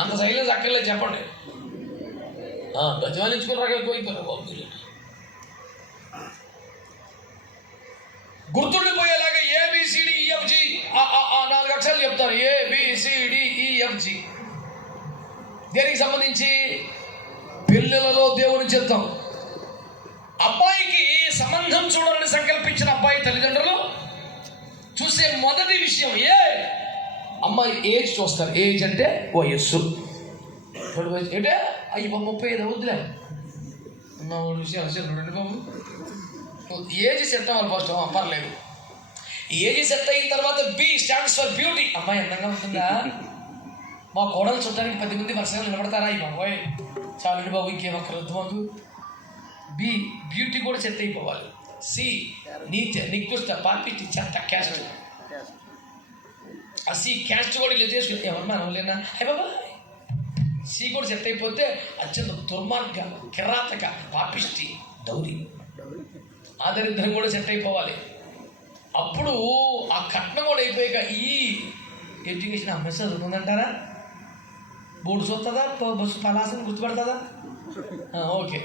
అంత సైలెన్స్ అక్కర్లేదు, చెప్పండి. గజవాలించుకుని రకమైపోయిపోయారు బాబు మీరు. గుర్తుండిపోయేలాగా ABCDEFG 4 అక్షరాలు చెప్తారు. ABCDEFG దేనికి సంబంధించి? పిల్లలలో దేవుని చిత్తం. అబ్బాయికి సంబంధం చూడాలని సంకల్పించిన అబ్బాయి తల్లిదండ్రులు చూసే మొదటి విషయం అమ్మాయి ఏజ్ చూస్తారు. ఏజ్ అంటే వయస్సు. అంటే అయ్యి బాబు 35 అవుద్దులే నా విషయాలు చూడండి బాబు. ఏజ్ సెట్ అవ్వాలి ఫస్ట్, పర్లేదు. ఏజ్ సెట్ అయిన తర్వాత B స్టాండ్స్ ఫర్ బ్యూటీ. అమ్మాయి అందంగా ఉంటుందా? మా కోడలు చూడడానికి 10 మంది వరుసగా నిలబడతారా? ఈ బాబోయ్ చాలండి బాబు, ఇంకేం అక్కర్లేదు మాకు. B బ్యూటీ కూడా సెట్ అయిపోవాలి. C నీట్, నికృష్ట, పాపిటి, చెత్త, క్యాస్ట్. ఆ C క్యాస్ట్ కూడా ఇలా చేసుకుని ఎవరు అనలేనా? అయ్య బాబా C కూడా సెట్ అయిపోతే అత్యంత దుర్మార్గ, కిరాతక, పాపిష్టి, దౌరి, ఆదరిద్రం కూడా సెట్ అయిపోవాలి. అప్పుడు ఆ కట్నం కూడా అయిపోయాక ఈ ఎడ్యుకేషన్ అమ్మాయి చదువుకుందంటారా? బోర్డు చూస్తుందా? బస్సు పలాసని గుర్తుపడుతుందా? ఓకే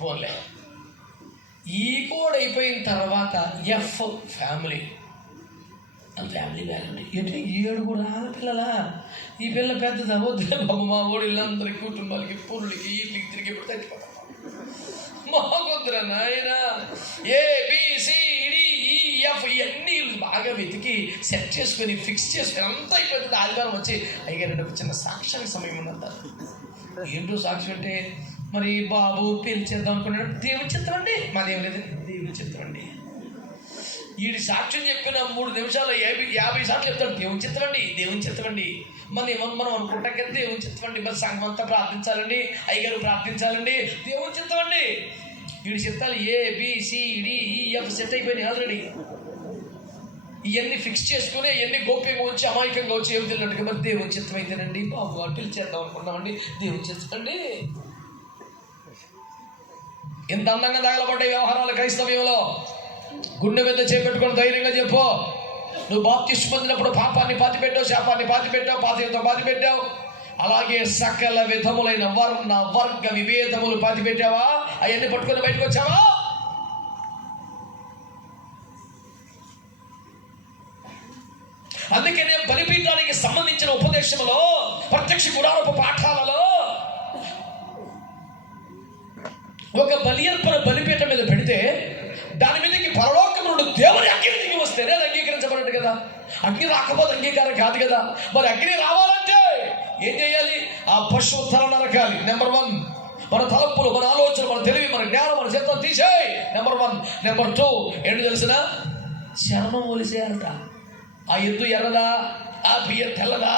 పోన్లే. ఈ కూడా అయిపోయిన తర్వాత F ఫ్యామిలీ. ఫ్యామిలీ బ్యాలెంట్ ఏంటి? 7 కూడా ఆడపిల్లలా? ఈ పిల్ల పెద్దదా? వద్దులే బాబు, మా ఓడి ఇళ్ళందరికీ, కుటుంబాలకి, పూర్వులకి, వీటికి తిరిగి ఇప్పుడు తగ్గిపోతాం. మాకొద్దురా నాయన. ABCDEF ఇవన్నీ బాగా వెతికి సెట్ చేసుకొని ఫిక్స్ చేసుకొని అంతా అయిపోతుంది. ఆదివారం వచ్చి అయ్యారంటే ఒక చిన్న సాక్ష్యానికి సమయం ఉన్నంటారు. ఏంటో సాక్ష్యం అంటే మరి బాబు పెళ్లి చేద్దాం అనుకున్నాడు. దేవుని చిత్రం అండి, మాదేం లేదు, దేవుని చిత్రం అండి. వీడి సాక్ష్యం చెప్పిన 3 నిమిషాలు 50 సార్లు చెప్తాడు దేవుని చిత్తం అండి, దేవుని చిత్తం అండి. మనం అనుకుంటాం కదా దేవుని చిత్తం అండి. మరి సంఘం అంతా ప్రార్థించాలండి, అయ్యగారు ప్రార్థించాలండి, దేవుని చిత్తం అండి. వీడి చిత్తాలు ABCDEF సెట్ అయిపోయినాయి ఆల్రెడీ. ఇవన్నీ ఫిక్స్ చేసుకుని ఇవన్నీ గోప్యంగా వచ్చి అమాయకంగా వచ్చి ఏమి తెలియనట్టుగా మరి దేవుని చిత్తం అయితేనండి బాబు పెళ్లి చేద్దాం అనుకున్నామండి, దేవుని చిత్తం అండి. ఇంత అందంగా తగలబడ్డే వ్యవహారాలు క్రైస్తవ్యంలో. గుండె మీద చేపెట్టుకొని ధైర్యంగా చెప్పు. నువ్వు బాప్తిస్మం పొందినప్పుడు పాపాన్ని పాతిపెట్టావు, శాపాన్ని పాతిపెట్టావు, పాతయుతం పాతిపెట్టావు. అలాగే సకల విధములైన వర్ణ వర్గ విభేదములు పాతిపెట్టావా? అవన్నీ పట్టుకొని బయటకు వచ్చావా? అందుకనే బలిపీఠానికి సంబంధించిన ఉపదేశంలో, ప్రత్యక్ష గుడారపు పాఠాలలో ఒక బలి అర్పణ బలిపీఠం మీద పెడితే దాని మీదకి పరలోకం నుండి దేవుని అగ్ని దిగి వస్తేనే అది అంగీకరించబడదు కదా. అగ్ని రాకపోతే అంగీకారం కాదు కదా. మరి అగ్ని రావాలంటే ఏం చేయాలి? ఆ పశువు తల నరకాలి. నెంబర్ 1. మన తలంపులు, మన ఆలోచన, మన తెలివి, మన జ్ఞానం, మన చేతులు తీసేయి. నెంబర్ 1. నెంబర్ 2 ఏంటి తెలిసిన? చర్మం ఒలిసేయాలట. ఆ ఎద్దు ఎర్రదా, ఆ బియ్య తెల్లదా?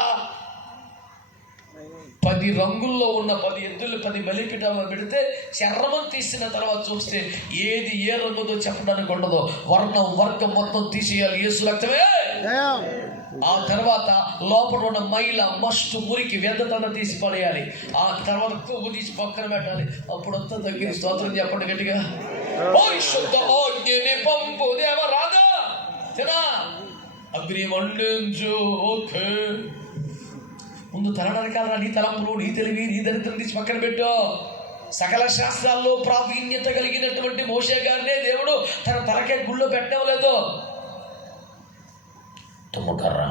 10 రంగుల్లో ఉన్న 10 ఎద్దులు 10 బలిపీఠాలను పెడితే చర్మం తీసిన తర్వాత చూస్తే ఏది ఏ రంగుతో చెప్పడానికి ఉండదు. వర్ణం వర్గం మొత్తం తీసేయాలి. యేసు రక్తమే. ఆ తర్వాత లోపల ఉన్న మైల, మస్టు, మురికి, వ్యర్థతను తీసి పడేయాలి. ఆ తర్వాత కొవ్వు తీసి పక్కన పెట్టాలి. అప్పుడంతా తగ్గింది. స్తోత్రం చెప్పండి గట్టిగా. పంపు దేవరాదా తినా అగ్ని మండించు. ఓకే, ముందు తల నరకాలరా. నీ తలంపులు, నీ తెలివి, నీ దరిద్రం తీసి పక్కన పెట్టు. సకల శాస్త్రాల్లో ప్రావీణ్యత కలిగినటువంటి మోషే గారినే దేవుడు తన తలకే గుళ్ళో పెట్టడం లేదు. తుమ్మకర్రా